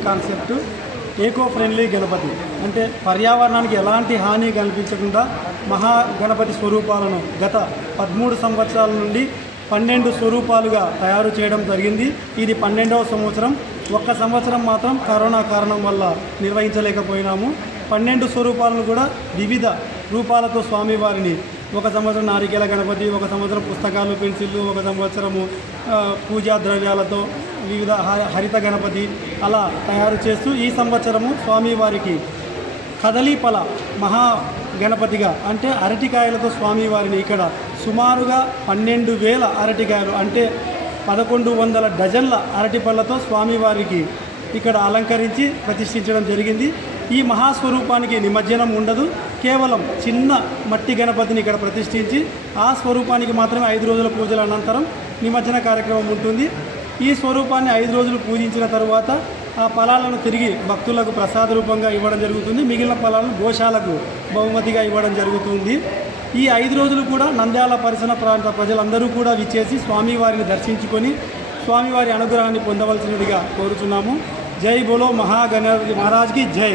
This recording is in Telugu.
థీమ్ కాన్సెప్ట్ ఏకో ఫ్రెండ్లీ గణపతి, అంటే పర్యావరణానికి ఎలాంటి హాని కల్పించకుండా మహా గణపతి స్వరూపాలను గత 13 సంవత్సరాల నుండి 12 స్వరూపాలుగా తయారు చేయడం జరిగింది. ఇది 12వ సంవత్సరం. ఒక్క సంవత్సరం మాత్రం కరోనా కారణం వల్ల నిర్వహించలేకపోయినాము. 12 స్వరూపాలను కూడా వివిధ రూపాలతో స్వామివారిని, ఒక సంవత్సరం నారికేల గణపతి, ఒక సంవత్సరం పుస్తకాలు పెన్సిళ్ళు, ఒక సంవత్సరము పూజా ద్రవ్యాలతో వివిధ హరిత గణపతి అలా తయారు చేస్తూ ఈ సంవత్సరము స్వామివారికి కదలీఫల మహా గణపతిగా, అంటే అరటికాయలతో స్వామివారిని ఇక్కడ సుమారుగా 12,000 అరటికాయలు, అంటే 1100 డజన్ల అరటిపళ్ళతో స్వామివారికి ఇక్కడ అలంకరించి ప్రతిష్ఠించడం జరిగింది. ఈ మహాస్వరూపానికి నిమజ్జనం ఉండదు. కేవలం చిన్న మట్టి గణపతిని ఇక్కడ ప్రతిష్ఠించి ఆ స్వరూపానికి మాత్రమే 5 రోజుల పూజల అనంతరం నిమజ్జన కార్యక్రమం ఉంటుంది. ఈ స్వరూపాన్ని 5 రోజులు పూజించిన తరువాత ఆ ఫలాలను తిరిగి భక్తులకు ప్రసాద రూపంగా ఇవ్వడం జరుగుతుంది. మిగిలిన ఫలాలను గోశాలకు బహుమతిగా ఇవ్వడం జరుగుతుంది. ఈ 5 రోజులు కూడా నంద్యాల పరిసర ప్రాంత ప్రజలందరూ కూడా విచ్చేసి స్వామివారిని దర్శించుకొని స్వామివారి అనుగ్రహాన్ని పొందవలసినదిగా కోరుచున్నాము. జై బోలో మహాగణపతి మహారాజ్కి జై.